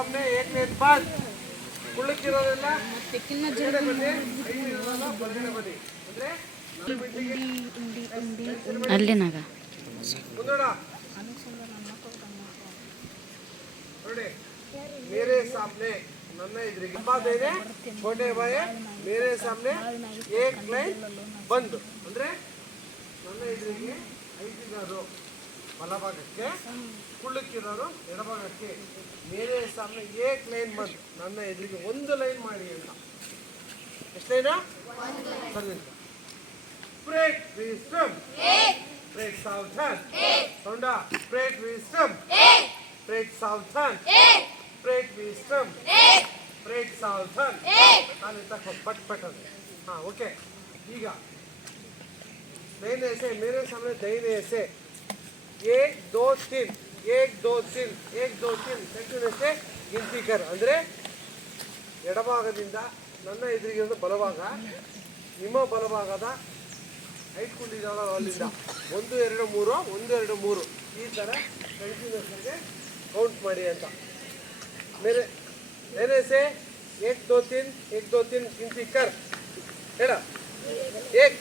सामने एक लेन बंद ಕುಳ್ಳಕ್ಕಿರೋದೆಲ್ಲ ಹೊರಗಡೆ ಬನ್ನಿ ಐದು ಇರೋದೆಲ್ಲ ಹೊರಗಡೆ ಬನ್ನಿ ಅಂದ್ರೆ ಅಲ್ಲಿನಾಗ ಮುಂದೋಣ ನೋಡಿ मेरे सामने ನನ್ನ ಎದುರಿಗೆ ಬಾದೇನೆ छोटे भाई मेरे सामने एक लाइन बंद ಅಂದ್ರೆ ನನ್ನ ಎದುರಿಗೆ ಐದಿರೋರು ಬಲಭಾಗಕ್ಕೆ ಕುಳ್ಳಕ್ಕಿರೋರು ಎಡಭಾಗಕ್ಕೆ मेरे सामने एक लाइन बंद ನನ್ನ ಎದುರಿಗೆ ಒಂದು ಲೈನ್ ಮಾಡಿ ಅಂತ ಎಷ್ಟು ಲೈನ್ ಒಂದು break wisdom break southern sonda break wisdom break southern break wisdom break southern ನಾನು ತಕ್ಕ ಪಟ್ ಪಟ್ ಅಂತ हाँ ओके ಈಗ दाहिने से मेरे सामने दाहिने से एक दो तीन एक दो तीन एक दो तीन कंटिन्यूस से गिनती कर ಅಂದರೆ ಎಡಭಾಗದಿಂದ ನನ್ನ ಎದುರಿಗೆ ಬಲಭಾಗ ನಿಮ್ಮ ಬಲಭಾಗದ ಐಟ್ಕೊಂಡಿದ್ದಾಳ ಅಲ್ಲಿಂದ 1 2 3 1 2 3 ಈ ಥರ ಕಂಟಿನ್ಯೂಸ್ ಆಗಿ ಕೌಂಟ್ ಮಾಡಿ ಅಂತ मेरे दाहिने से एक दो तीन गिनती कर ಹೇಳ एक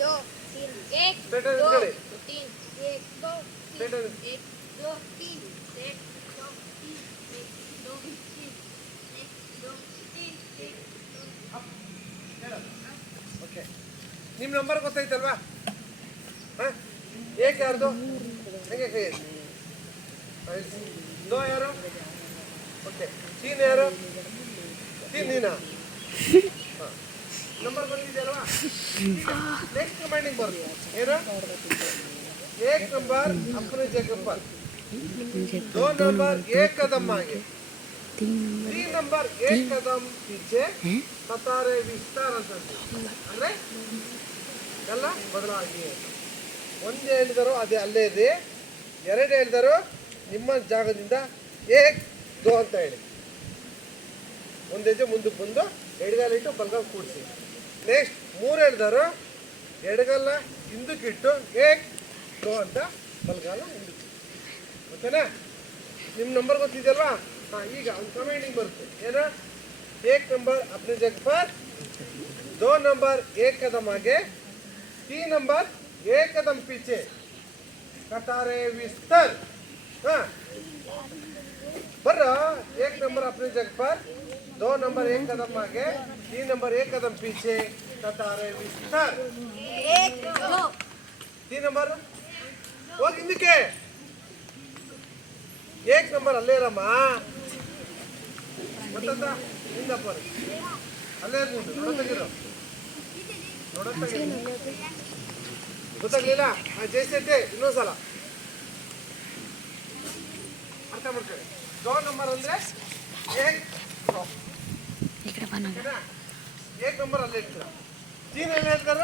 दो तीन एक बेटा दो निकले तीन एक दो बेटा एक दो तीन एक दो तीन एक दो तीन एक दो तीन एक दो ಹೇಳ ಓಕೆ ನಿಮ್ಮ ನಂಬರ್ ಗೊತ್ತಾಯ್ತಲ್ವಾ ಹಾಂ ಏಕ್ ಯಾರ್ದು ಹೆಂಗೆ ಕೈ ದೋ ಯಾರು ಓಕೆ तीन ಯಾರು तीन ನೀನಾ ಹಾಂ नंबर ಬಂದಿದೆಯಲ್ವಾ नेक्स्ट कमांडिंग बರುತ್ತೆ ಏನು एक नंबर अपने जगह पर दो नंबर एक कदम आगे तीन नंबर एक कदम पीछे कतारे विस्तार ಅಂತ ಅಂದ್ರೆ ಎಲ್ಲ ಬದಲಾಗಿ ಒಂದು ಹೇಳಿದರು ಅದೇ ಅಲ್ಲೇ ಇದೆ ಎರಡು ಹೇಳಿದರು ನಿಮ್ಮ ಜಾಗದಿಂದ ಏಕ್ ದೋ ಅಂತ ಹೇಳಿ ಒಂದು ಹೆಜ್ಜೆ ಮುಂದಕ್ಕೆ ಬಂದು ಎಡಗಾಲ ಇಟ್ಟು ಬಲಗಾಲ ಕೂಡಿಸಿ ನೆಕ್ಸ್ಟ್ ಮೂರು ಹೇಳಿದರು ಎಡಗಾಲ ಹಿಂದಕ್ಕಿಟ್ಟು ಏಕ್ ದೋ ಅಂತ ಬಲಗಾಲ ಹಿಂದಕ್ಕೆ ಓಕೆನಾ ನಿಮ್ಮ ನಂಬರ್ ಗೊತ್ತಿದೆಯಲ್ವಾ ಹಾಂ ಈಗ ಒಂದು ಕಮೆಂಡಿಂಗ್ ಬರುತ್ತೆ ಏನು एक नंबर अपने जगह पर दो नंबर एक कदम आगे तीन नंबर एक कदम पीछे कतारे विस्तर हाँ बर्रा एक नंबर अपने जगह पर दो नंबर एक कदम आगे तीन नंबर एक कदम पीछे कतारे विस्तर एक दो तीन नंबर वो हिंदके एक नंबर अल्ले रम्मा ಗೊತ್ತಾ ಹಿಂದ ಬರ ಅಲ್ಲೇ ನಿಂದು ನೋಡತ್ತಾಗಿರೋ ಗೊತ್ತಾಗ್ಲಿಲ್ಲ ಜೈಸೈತೆ ಇನ್ನೊಂದ್ಸಲ ಅರ್ಥ ಮಾಡ್ಕೊಳ್ಳಿ ದೋ ನಂಬರ್ ಅಂದ್ರೆ ಏಕ್ ಏಕ್ ನಂಬರ್ ಅಲ್ಲೇ ಇರ್ತೀರ ತೀನ್ ಏನು ಹೇಳ್ತಾರ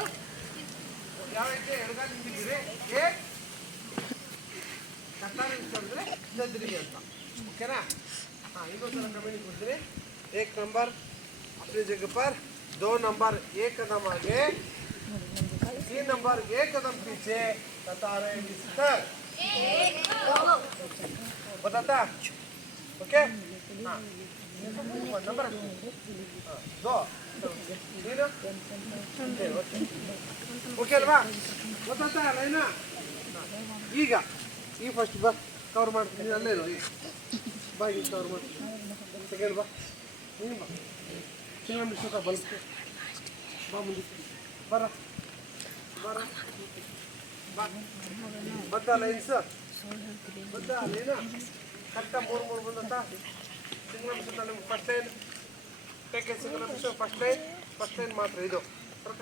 ಯಾವ ಹೆಜ್ಜೆ ಎಡಗಾಲ ನಿಂತಿದ್ದೀರಿ ಏಕ್ ಕತ್ತಾರ ಅಂದ್ರೆ ಚದ್ರಿಗೆ ಅಂತ ಓಕೆನಾ हाँ ಇನ್ನೊಂದ್ಸಲ ಕಮೆಂಟ್ ಕೊಡ್ತೀನಿ एक नंबर अपनी जगह पर दो नंबर एक कदम आगे तीन नंबर एक कदम पीछे कतारे विस्तर बताता ओके हाँ नंबर दो तीन ओके अल्वा बताता ಲೈನಾ ಈಗ ಈ ಫಸ್ಟ್ ಬಾ ಕವರ್ ಮಾಡ್ತೀನಿ ಅಲ್ಲೇ ಇರೋ ಬಾ ಈಗ ಕವರ್ ಮಾಡಿ ಸೆಕೆಂಡ್ ಬಾ ನೀನು ಬಾ ಚೆನ್ನಾಗಿ ಬಿಡ್ಸೋಕ ಬಲ್ಪ್ ಬಾ ಮುಂದೆ ಬರ ಬರ ಬಾ ಬದ್ದ ಲೈನ್ಸ್ ಬದ್ದ ಲೈನಾ ಕರೆಕ್ಟ ಮೂರು ಬಂದಂತ ಸಿಂಗಲ್ ಬಿಡ್ಸೋತ ನಿಮ್ಗೆ first line ಟೇಕೆ single ಬಿಡ್ಸೋ first line ಮಾತ್ರ ಇದು ಬರಕ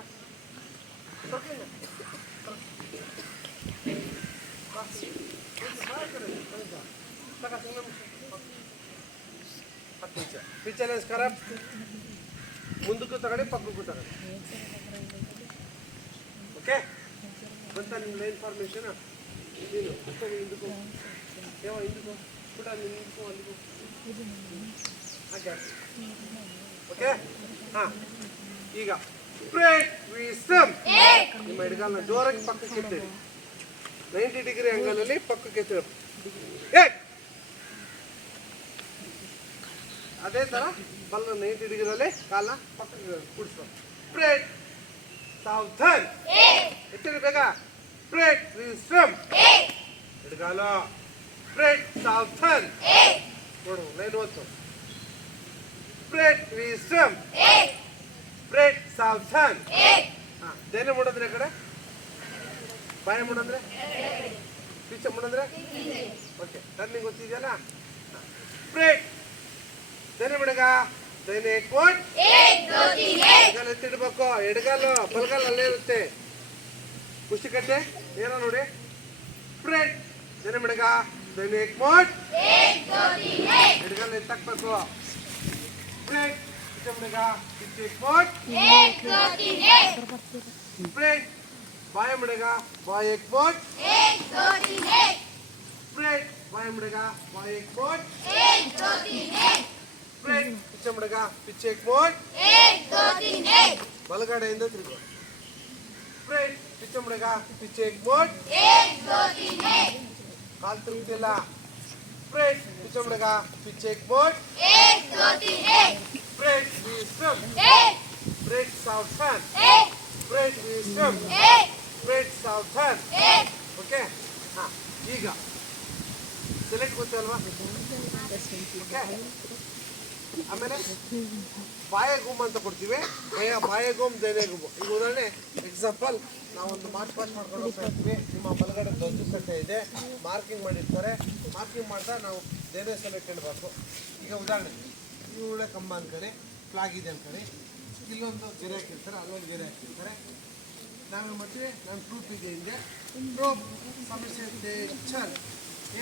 ಬರಕಿಲ್ಲ पीछे लेंस खराब ಮುಂದಕ್ಕೂ ತಗಡಿ ಪಕ್ಕಕ್ಕೂ ತಗಡಿ ಓಕೆ ಬಂತ ನಿಮ್ಮ ಲೈನ್ ಫಾರ್ಮೇಷನ್ ನೀನು ಹಿಂದಕ್ಕೂ ಯಾವ ಹಿಂದಕ್ಕೂ ಪುಟ ನಿಂದಕ್ಕೂ ಅಲ್ಲಿಗೂ ಹಾಗೆ ಓಕೆ ಹಾಂ ಈಗ ಬ್ರೇಕ್ ವಿಸ್ಡಮ್ ನಿಮ್ಮ ಎಡಗಾಲನ್ನ ಜೋರಾಗಿ ಪಕ್ಕಕ್ಕೆ ಎತ್ತಿರಿ 90 ಡಿಗ್ರಿ ಆಂಗಲಲ್ಲಿ ಪಕ್ಕಕ್ಕೆ ಎತ್ತಿರಿ ಅದೇ ಥರ ಬಲ್ಲ 90 ಡಿಗ್ರಿಯಲ್ಲಿ ಕಾಲ ಪಕ್ಕಕ್ಕೆ ಕೂಡಿಸ್ಕೊ. ಸ್ಪ್ರೆಡ್ ಸೌಥರ್ನ್, ಎತ್ತಿರಿ ಬೇಗ. ಸ್ಪ್ರೆಡ್ ವಿಸ್ಟಮ್, ಎಡಗಾಲ. ಸ್ಪ್ರೆಡ್ ಸೌಥರ್ನ್, ನೋಡು ಲೈನ್ ಓದ್ತು. ಸ್ಪ್ರೆಡ್ ವಿಸ್ಟಮ್, ಸ್ಪ್ರೆಡ್ ಸೌಥರ್ನ್. ಹಾಂ, ದೇನೆ ಮಾಡೋದ್ರೆ ಕಡೆ ಬಾಯ ಮಾಡಂದ್ರೆ ಪಿಚ್ಚ ಮಾಡಂದ್ರೆ ಓಕೆ. ಟರ್ನಿಂಗ್ ಗೊತ್ತಿದೆಯಲ್ಲ. ಸ್ಪ್ರೆಡ್ ದೇನೆ ಬಿಡಗ. ದೇನೆ ಕೋಟ್ ಎಡಗಾಲ ಎತ್ತಿಡ್ಬೇಕು. ಎಡಗಾಲು ಬಲಗಾಲ ಅಲ್ಲೇ ಇರುತ್ತೆ. ಕುಸ್ತಿ ಕಟ್ಟೆ ಏನೋ ನೋಡಿ. ಸ್ಪ್ರೆಡ್ ದೇನೆ ಬಿಡಗ. ದೇನೆ ಕೋಟ್ ಎಡಗಾಲ ಎತ್ತಾಕ್ಬೇಕು. ಸ್ಪ್ರೆಡ್ ಪಿಚ್ಚ ಬಿಡಗ. ಪಿಚ್ಚೆ ಕೋಟ್. ಸ್ಪ್ರೆಡ್ बाय मुड़ेगा. बाय एक बोट. स्प्रेड बाय मुड़ेगा. बाय एक बोट. स्प्रेड पीछे मुड़ेगा. पीछे एक बोट. बलगಡೆಯಿಂದ ತಿರುಗು. स्प्रेड पीछे मुड़ेगा. पीछे एक बोट. ಕಾಲು ತಿರುಗುತ್ತಿಲ್ಲ. स्प्रेड पीछे मुड़ेगा. पीछे एक बोट. स्प्रेड विस्टम. स्प्रेड साउथर्न. स्प्रेड विस्टम. ಸ್ಪ್ರೆಡ್ ಸೌಥರ್ನ್. ಓಕೆ. ಹಾಂ, ಈಗ ಸೆಲೆಕ್ಟ್ ಗೊತ್ತಲ್ವಾ. ಓಕೆ. ಆಮೇಲೆ ಬಾಯಗುಮ್ ಅಂತ ಕೊಡ್ತೀವಿ. ಬಾಯಗುಮ್ ದೇನೆಗುಮ್. ಈಗ ಉದಾಹರಣೆ ಎಕ್ಸಾಂಪಲ್ ನಾವೊಂದು ಮಾರ್ಚ್ ಪಾಸ್ಟ್ ಮಾಡ್ಕೊಂಡು ಹೋಗ್ತಾ ಇರ್ತೀವಿ. ನಿಮ್ಮ ಬಲಗಡೆ ಧ್ವಜ ಕಟ್ಟೆ ಇದೆ, ಮಾರ್ಕಿಂಗ್ ಮಾಡಿರ್ತಾರೆ. ಮಾರ್ಕಿಂಗ್ ಮಾಡ್ತಾ ನಾವು ದೇನೆ ಸೆಲೆಕ್ಟ್ ಇಡಬೇಕು. ಈಗ ಉದಾಹರಣೆ ಇವಳೆ ಕಂಬ ಅನ್ಕೊಳ್ಳಿ, ಫ್ಲಾಗ್ ಇದೆ ಅನ್ಕೊಳ್ಳಿ, ಇಲ್ಲೊಂದು ಗೆರೆ ಹಾಕಿರ್ತಾರೆ, ಅಲ್ಲೊಂದು ಗೆರೆ ಹಾಕಿರ್ತಾರೆ. ನಾನು ಮತ್ತೆ ನಾನು ಪ್ರೂಫ್ ಇದೆ ಹಿಂದೆ. ಪ್ರೂಫ್ ಸಮಸ್ಯೆ ಚಲ್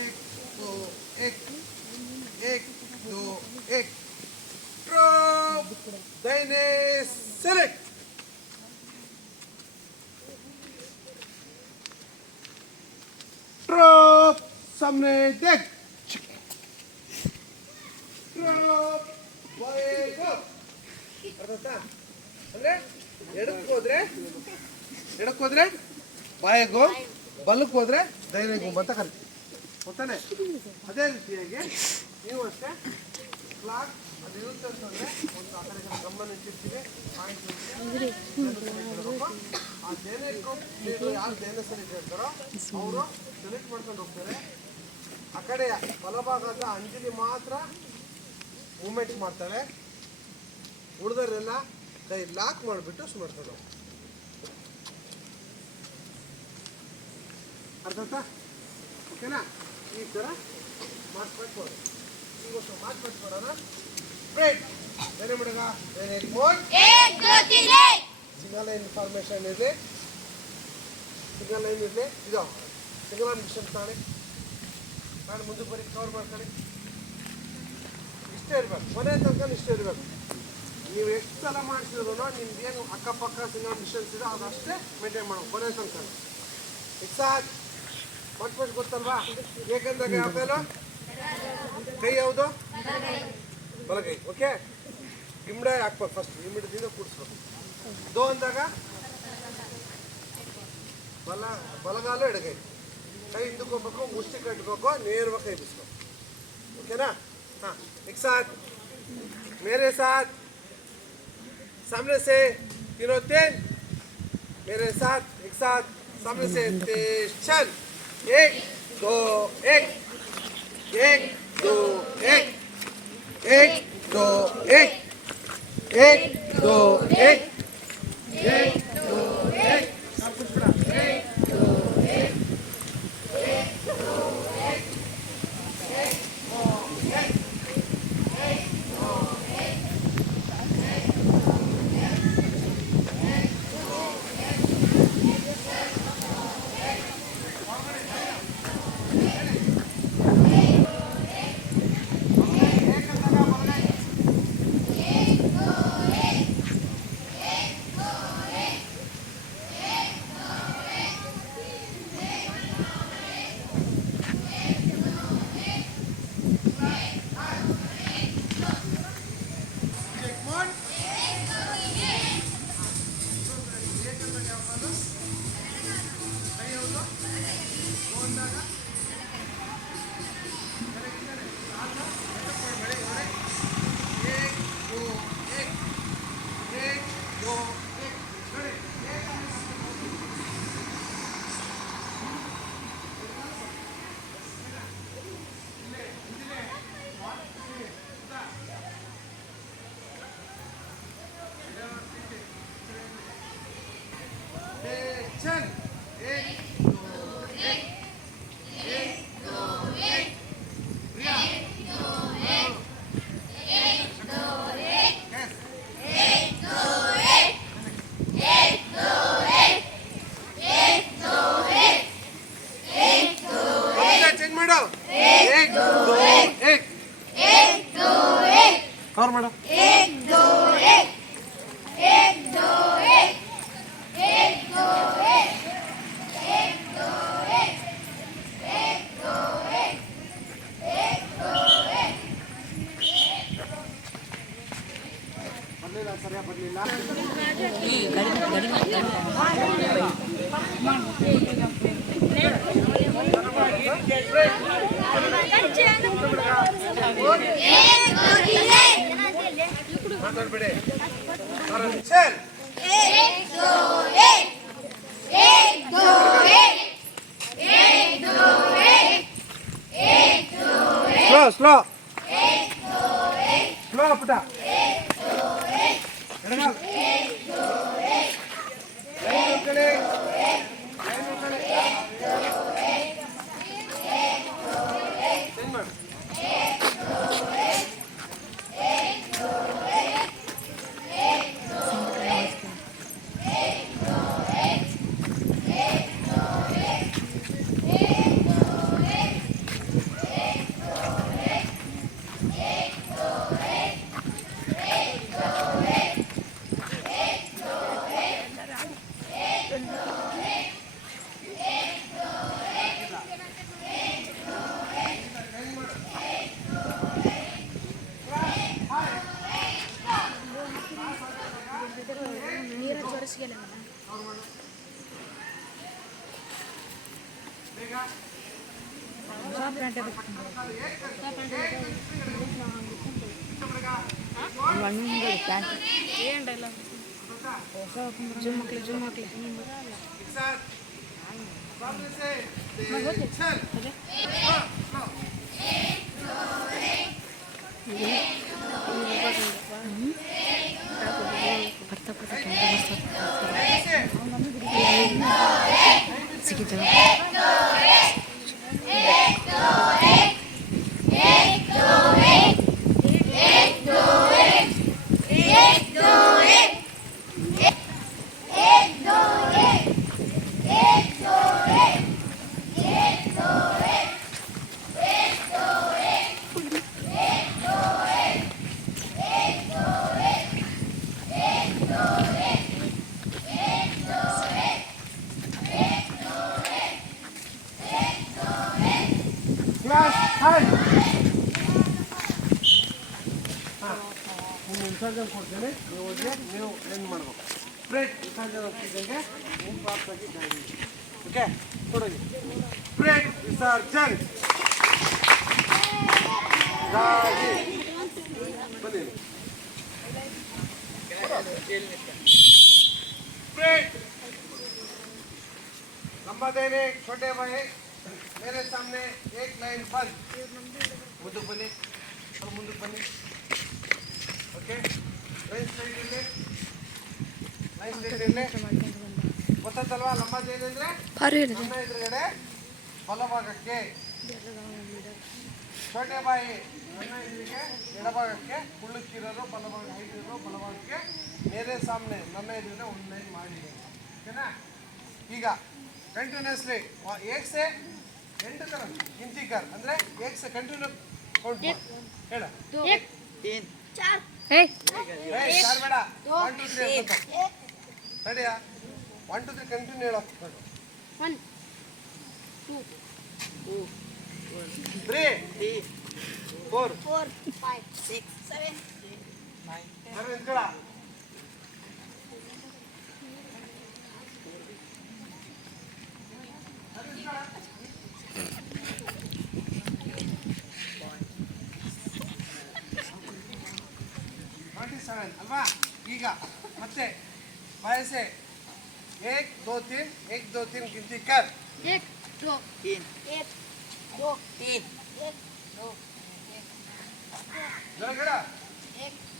1 2 1 1 2 1 ಪ್ರೂಫ್ ದೈನೆ ಸೆಲೆಕ್ಟ್. ಪ್ರೂಫ್ सामने देख. ಪ್ರೂಫ್ ಬಾಯ್ ಅರ್ಥ ಅಂದ್ರೆ ಎಡಕ್ಕೆ ಹೋದ್ರೆ ಬಾಯಗೋ, ಬಲಕ್ಕೆ ಹೋದ್ರೆ ಧೈರ್ಯಗುಂಬ ಅಂತ ಕರಿತೀವಿ. ಗೊತ್ತಾನೆ? ಅದೇ ರೀತಿಯಾಗಿ ನೀವು ಅಷ್ಟೇ ಫ್ಲಾಗ್ ಅದು ಇರುತ್ತೆ ಅಂತಂದರೆ ಒಂದು ಆ ಕಡೆ ಗಮನ ಇಟ್ಟಿರ್ತೀವಿ. ಆ ದೇನೆ ನೀವು ಯಾರು ದೇನೆ ಸೆಲೆಕ್ಟ್ ಹೇಳ್ತಾರೋ ಅವರು ಸೆಲೆಕ್ಟ್ ಮಾಡ್ಕೊಂಡು ಹೋಗ್ತಾರೆ. ಆ ಕಡೆ ಬಲಭಾಗದ ಅಂಜಲಿ ಮಾತ್ರ ಮೂಮೆಂಟ್ ಮಾಡ್ತಾಳೆ. ಉಳಿದವರೆಲ್ಲ ಕೈ ಲಾಕ್ ಮಾಡಿಬಿಟ್ಟು ಸುಮಾರ್ತದೆ. ಅರ್ಥ? ಓಕೆನಾ? ಈ ಥರ ಮಾಡಿಸ್ಕೊಡ್ಬೋದು. ಈಗ ಮಾಡಿಸ್ಕೊಡೋಣ. ಸ್ಪ್ರೆಡ್ ಬೇರೆ ಬಿಡಗ. ಬೇರೆ ಮೋಡ್ ಸಿಂಗಲ್ ಲೈನ್ ಇನ್ಫಾರ್ಮೇಷನ್ ಇರಲಿ. ಸಿಂಗಲ್ ಲೈನ್ ಇರಲಿ. ಇದು ಸಿಂಗಲ್ ಲೈನ್ ಮಿಷನ್ ತಾನೆ ನಾನು ಮುಂದೆ ಬರೀ ಕವರ್ ಮಾಡ್ಕೊಳ್ಳಿ. ಇಷ್ಟೇ ಇರಬೇಕು, ಕೊನೆ ತನಕ ಇಷ್ಟೇ ಇರಬೇಕು. ನೀವು ಎಷ್ಟು ಸಲ ಮಾಡಿಸಿದ್ರು ನಿಮ್ಗೇನು ಅಕ್ಕಪಕ್ಕ ಸಿಂಗಲ್ ಮಿಷನ್ಸ್ ಇದೆ ಅದಷ್ಟೇ ಮೇಂಟೈನ್ ಮಾಡಬೇಕು ಕೊನೆ ತನಕ. ಎಕ್ಸಾಕ್ಟ್ ಪಟ್ ಗೊತ್ತಲ್ವಾ? ಏಕೆಂದಾಗ ಯಾವ ಕೈಲು ಕೈ ಯಾವುದು? ಬಲಗೈ. ಓಕೆ. ಇಮ್ಡೆ ಹಾಕ್ಬೇಕು. ಫಸ್ಟ್ ಇಮಿಡಿದಿಂದ ಕೂಡಿಸ್ಬೇಕು. ದೋ ಅಂದಾಗ ಬಲಗಾಲು ಎಡಗೈ. ಕೈ ಹಿಂದಕ್ಕೋಗ್ಬೇಕು, ಮುಷ್ಟಿ ಕಟ್ಬೇಕು, ನೇರವಾಗಿ ಕೈ ಬಿಸ್ಬೇಕು. ಓಕೆನಾ? हाँ, एक साथ मेरे साथ सामने से तीनों तीन मेरे साथ एक साथ सामने से चल 1 2 1 1 2 1 1 2 1 1 2 1 1 2 1 सब कुछ पड़ा 1 2 1 1 2 1 1 और माडो 1 2 1 1 2 1 1 2 1 1 2 1 1 2 1 1 2 1 ಬರಲಿಲ್ಲ ಸರಿಯಾಗಿ ಬರಲಿಲ್ಲ ಮಾತಾಡ್ಬೇಡಿ ಚಲ್ 1 2 1 1 2 1 1 2 1 1 2 1 ಸ್ಲೋ ಸ್ಲೋ ಪುಟ ಎಡಗಾಲ್ ಕಡೆ ಚೇಂಜ್ ಮಾಡು ಕ್ಲಾಸ್ ಹಾಯ್ ಒಂದು ವಿಸರ್ಜನೆ ಕೊಡ್ತೇನೆ ನೀವು ಹೋಗಿ ನೀವು ಏನು ಮಾಡ್ಬೇಕು ಸ್ಪ್ರೇಟ್ ವಿಸರ್ಜನೆ ಹೋಗ್ತಿದ್ದಂಗೆ ನೀವು ಪಾಸಾಗಿ ಗಾಡಿ ಓಕೆ ಕೊಡೋಗಿ ಸ್ಪ್ರೇಟ್ ವಿಸರ್ಜನ್ ಗಾಡಿ ಬನ್ನಿ स्प्रेड लंबा देने छोटे भाई मेरे सामने एक लाइन बंद मुझे बने और मुझे बने ओके लाइन स्ट्रेट ले ಗೊತ್ತಲ್ವಾ ಲಂಬ ದೇನೆ ಅಂದ್ರೆ ನನ್ನ ಎದುರುಗಡೆ ಬಲಭಾಗಕ್ಕೆ छोटे भाई ನನ್ನ ಎದುರಿಗೆ ಎಡಭಾಗಕ್ಕೆ ಕುಳ್ಳುಕ್ಕಿರೋರು ಬಲಭಾಗ ಹೈಟ್ ಇರೋ ಬಲಭಾಗಕ್ಕೆ मेरे सामने ನನ್ನ ಎದುರಿಗೆ ಒಂದು ಲೈನ್ ಮಾಡಿದೆ ಓಕೆನಾ ಈಗ ಕಂಟಿನ್ಯೂಸ್ಲಿ एक से ಎಂಟು ತರ ಗಿಂತಿ ಕರ್ ಅಂದ್ರೆ एक से ಕಂಟಿನ್ಯೂ ಕೌಂಟ್ ಮಾಡು ಹೇಳ 1 3 4 ಏ चार ಬೇಡ 1 2 3 ಅಂತ ರೆಡಿಯಾ 1 2 3 ಕಂಟಿನ್ಯೂ ಹೇಳು 1 2 3 4 4 5 6 7 9 ಸರಿ ನಿಂತ್ಕೊಳ್ಳ ಅಲ್ವಾ ಈಗ ಮತ್ತೆ ಬಾಯಸೆ 1 2 3 1 2 3 गिनती कर 1 2 3 1 2 3 1 2 जरा गड़ा 1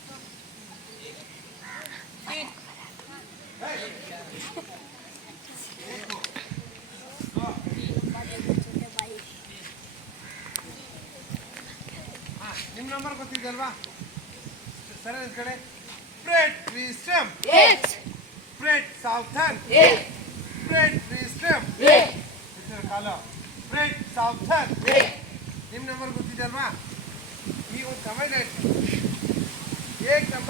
ನಿಮ್ಮ ನಂಬರ್ ಗೊತ್ತಿದೆಲ್ವಾ ಸರಿ ಈ ಕಡೆ ಸ್ಪ್ರೆಡ್ ವಿಸ್ಟಮ್ ಸ್ಪ್ರೆಡ್ ಸೌಥರ್ನ್ ಸ್ಪ್ರೆಡ್ ವಿಸ್ಟಮ್ ಕಾಲ ಸ್ಪ್ರೆಡ್ ಸೌಥರ್ನ್ ನಿಮ್ಮ ನಂಬರ್ ಗೊತ್ತಿದೆಲ್ವಾ ಈಗ ಒಂದು ಕಮೆಂಟ್ ಆಯ್ತು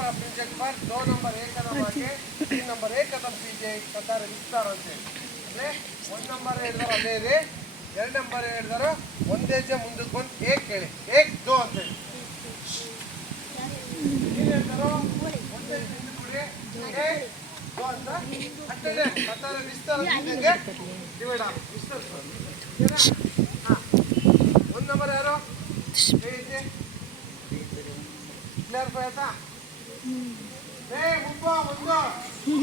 नंबर अपनी जगह पर, 2 नंबर एक कदम आगे, 3 नंबर एक कदम पीछे कतार विस्तार ಅಂತೆ ಅಂದ್ರೆ 1 ನಂಬರ್ ಹೇಳಿದಾರೆ ಅಲ್ಲೇ ಇದೆ, 2 ನಂಬರ್ ಹೇಳಿದಾರೆ ಒಂದೇ ಹೆಜ್ಜೆ ಮುಂದಕ್ಕೆ ಬಂದು ಏಕ್ ಹೇಳಿ, ಏಕ್ ದೋ ಅಂತ ಹೇಳಿ. ಏನು ಹೇಳ್ತಾರೋ ಒಂದೇ ಹೆಜ್ಜೆ ಮುಂದಕ್ಕೆ ಬಿಡಿ, ಏಕ್ ದೋ ಅಂತ ಅಷ್ಟೇ ಕತಾರ ವಿಸ್ತಾರ ಇದ್ದಂಗೆ ಡಿವೈಡ್ ಆಗುತ್ತೆ, ವಿಸ್ತರಿಸೋದು. ಹಾಂ, 1 ನಂಬರ್ ಯಾರು ಹೇಳಿದ್ದೆ ಕ್ಲಿಯರ್ಫೈ ಆಯ್ತಾ? ಮುಪ್ಪ ಒಂದು 2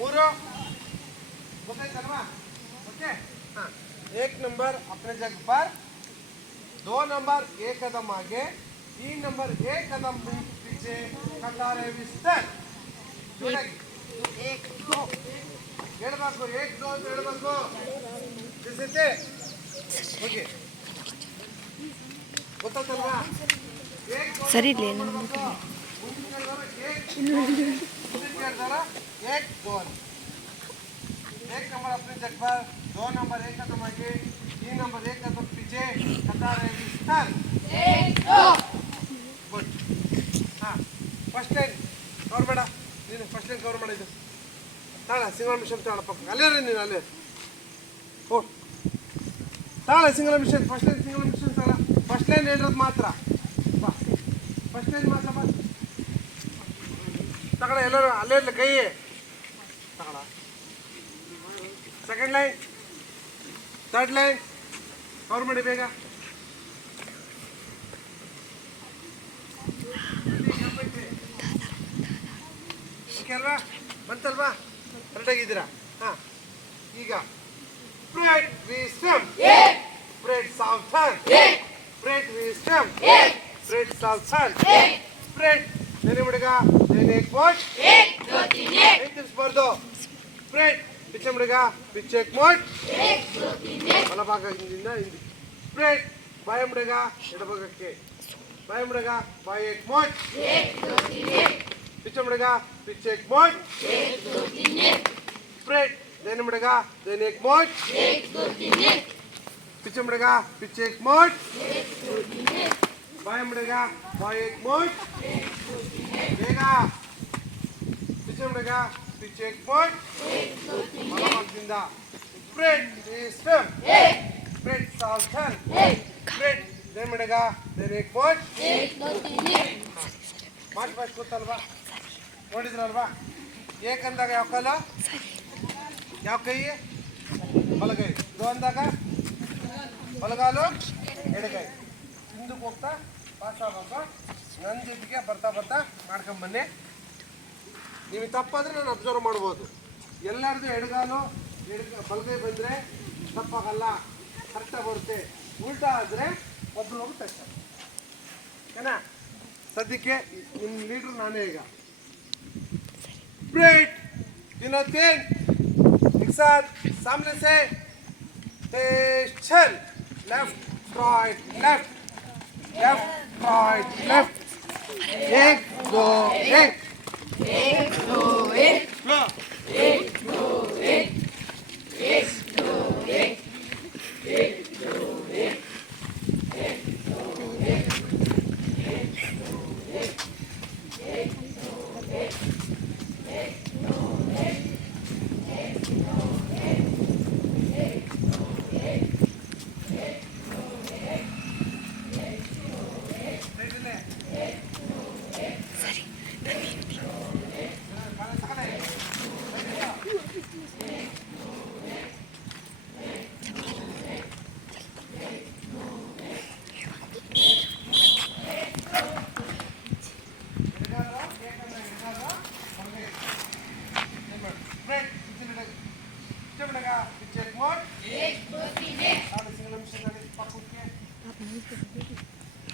3 ಗೊತ್ತಾಯ್ತಲ್ವಾ? ओके हाँ, 1 नंबर अपने जगह पर, 2 नंबर एक कदम आगे, 3 नंबर एक कदम पीछे कतार विस्तार. एक दो ಹೇಳ್ಬೇಕು, एक दो ಅಂತ ಹೇಳ್ಬೇಕು. ಜೊತೆ ಓಕೆ ಗೊತ್ತಾಯ್ತಲ್ವಾ? ಸರಿ ಇಲ್ಲ एक दो. 1 नंबर अपनी जगह पर, 2 नंबर एक कदम आगे, 3 नंबर एक कदम पीछे कतार विस्तार. गुड. हाँ, फर्स्ट लाइन कवर ಬೇಡ, ನೀನು ಫಸ್ಟ್ ಲೈನ್ ಕವರ್ ಮಾಡಿದ್ದು ತಾಳ ಸಿಂಗಲ್ ಮಿಷನ್ ತಾಳ ಪಕ್ಕ ಅಲ್ಲೇ ರೀ, ನೀನು ಅಲ್ಲೇ ಓ ತಾಳ single machine, first line single machine ತಾಳ, ಫಸ್ಟ್ ಲೈನ್ ಹೇಳಿರೋದು ಮಾತ್ರ ಬಾ, ಫಸ್ಟ್ ಲೈನ್ ಮಾತ್ರ ಬಾ ತಗೊಳ, ಎಲ್ಲರೂ ಅಲ್ಲೇ ಇರಲಿ ಕೈ ತಗೊಳ. Second line, third line cover ಮಾಡಿ ಬೇಗ. ಓಕೆ ಅಲ್ವಾ? ಬಂತಲ್ವಾ? ಕರೆಕ್ಟಾಗಿದ್ದೀರಾ? ಹಾಂ, ಈಗ ಸ್ಪ್ರೆಡ್ ವಿಸ್ಟಮ್, ಸ್ಪ್ರೆಡ್ ಸಾವಧಾನ್, ಸ್ಪ್ರೆಡ್ ವಿಸ್ಟಮ್, ಸ್ಪ್ರೆಡ್ ಸಾವಧಾನ್, ಸ್ಪ್ರೆಡ್ देने मुड़ेगा, देने एक मोट, एक दो तीन एक तिप्सबार्दु, स्प्रेड पिच्छे मुड़ेगा, पिच्छे एक मोट, एक दो तीन एक बलभाग इंदिंद इंदी, स्प्रेड बाय मुड़ेगा, एडभागक्के बाय मुड़ेगा, बाय एक मोट, एक दो तीन एक पिच्छे मुड़ेगा, पिच्छे एक मोट, एक दो तीन एक स्प्रेड देने मुड़ेगा, देने एक मोट, एक दो तीन एक पिच्छे मुड़ेगा, पिच्छे एक मोट, एक दो तीन एक बाय मुड़ेगा, बाय एक मोट, बेगा पीछे मुड़ेगा, पीछे एक मोट, बलभागದಿಂದ स्प्रेड सिस्टम, स्प्रेड सावधान, स्प्रेड देने मुड़ेगा, देने एक मोट, एक दो तीन एक ಮಾರ್ಚ್ ಪಾಸ್ ಗೊತ್ತಲ್ವಾ? ನೋಡಿದ್ರಲ್ವಾ? ಏಕ್ ಅಂದಾಗ ಯಾವ ಕಾಲ, ಯಾವ ಕೈ, ಬಲಗೈ. ದೋ ಅಂದಾಗ ಬಲಗಾಲು ಎಡಗೈ. ಹಿಂದಕ್ಕೆ ಹೋಗ್ತಾ ಪಾಸ್ ಆಗಬೇಕು. ನನ್ನ ಜೊತೆಗೆ ಬರ್ತಾ ಬರ್ತಾ ಮಾಡ್ಕೊಂಬನ್ನಿ. ನೀವು ತಪ್ಪಾದರೆ ನಾನು ಅಬ್ಸರ್ವ್ ಮಾಡ್ಬೋದು. ಎಲ್ಲರದು ಎಡಗಾಲು ಬಲಗೈ ಬಂದರೆ ತಪ್ಪಾಗಲ್ಲ, ಕರೆಕ್ಟಾಗಿ ಬರುತ್ತೆ. ಉಲ್ಟಾ ಆದರೆ ಒಬ್ರು ಹೋಗಿ ತಕ್ಕ ಏನ. ಸದ್ಯಕ್ಕೆ ನಿಮ್ಮ ಲೀಡ್ರು ನಾನೇ. ಈಗ ब्रेड तीनों तीन एक साथ सामने से चल, left right left, left right left, एक दो एक, एक दो एक, एक दो एक, एक दो एक, एक दो एक, एक दो एक, एक दो एक, एक दो एक,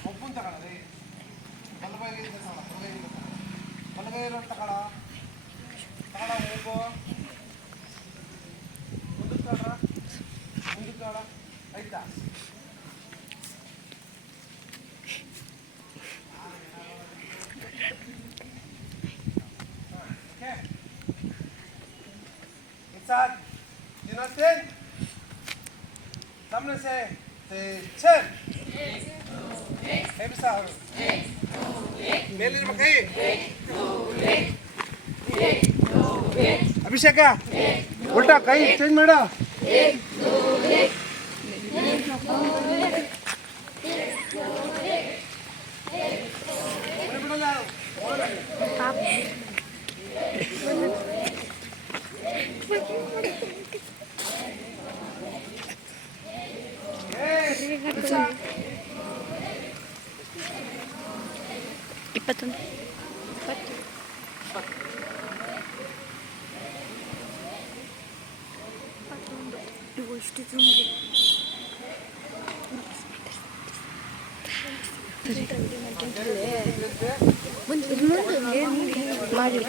ಒಬ್ಬನ ತಗೊಳ್ಳಿ, ಬಲಗೈಯಿಂದ ಬಲಗೈರೋ ತಗೊಳ ಹೋಗೋ, ಮುಂದಕ್ಕೆ ತಗೊಳ ಆಯ್ತಾ? साथ तीनों तीन सामने से चल ಎಬ್ಸ ಅವರು ಮೇಲಿರುವ ಕೈ ಅಭಿಷೇಕ ಉಲ್ಟಾ ಕೈ ಚೇಂಜ್ ಮಾಡ ಇಪ್ಪತ್ತೊಂದು ಇವು ಇಷ್ಟು ತುಂಬಿ ಮಾಡಿ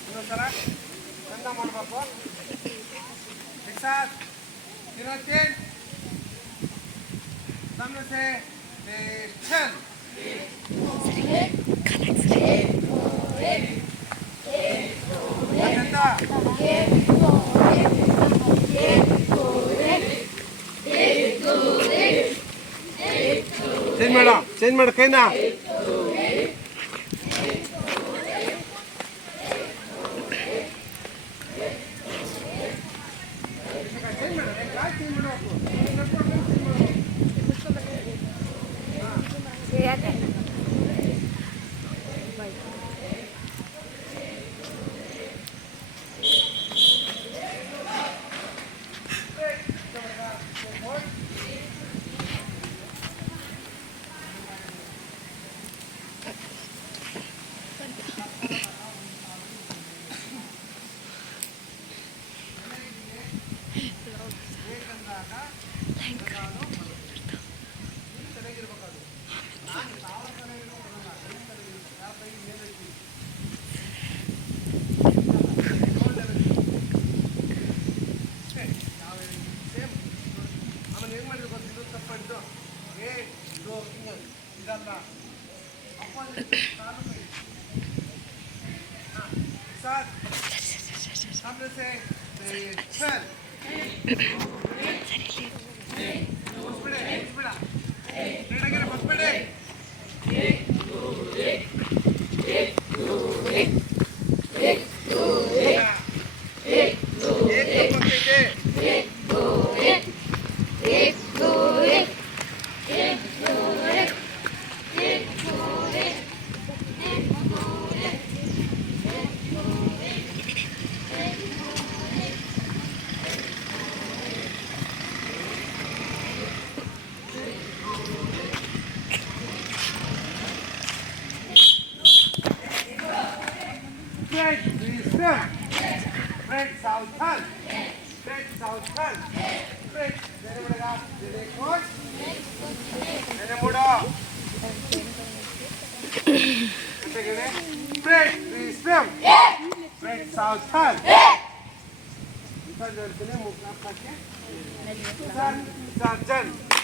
ಇನ್ನೊಂದ್ಸಲ ಚಂದ ಮಾಡಬೇಕು ತಿನ್ನತ್ತೇನ್ ಸಮಸ್ಯೆ ಸ್ಟೇಷನ್ ಚೇಂಜ್ ಮಾಡ ಕೈನಾ Fred Southern. Fred, dari mana? Dari coach. Dari muda. Apa gini? Fred Wisdom. Fred Southern. Kita jadi muka pakai. Sarjan.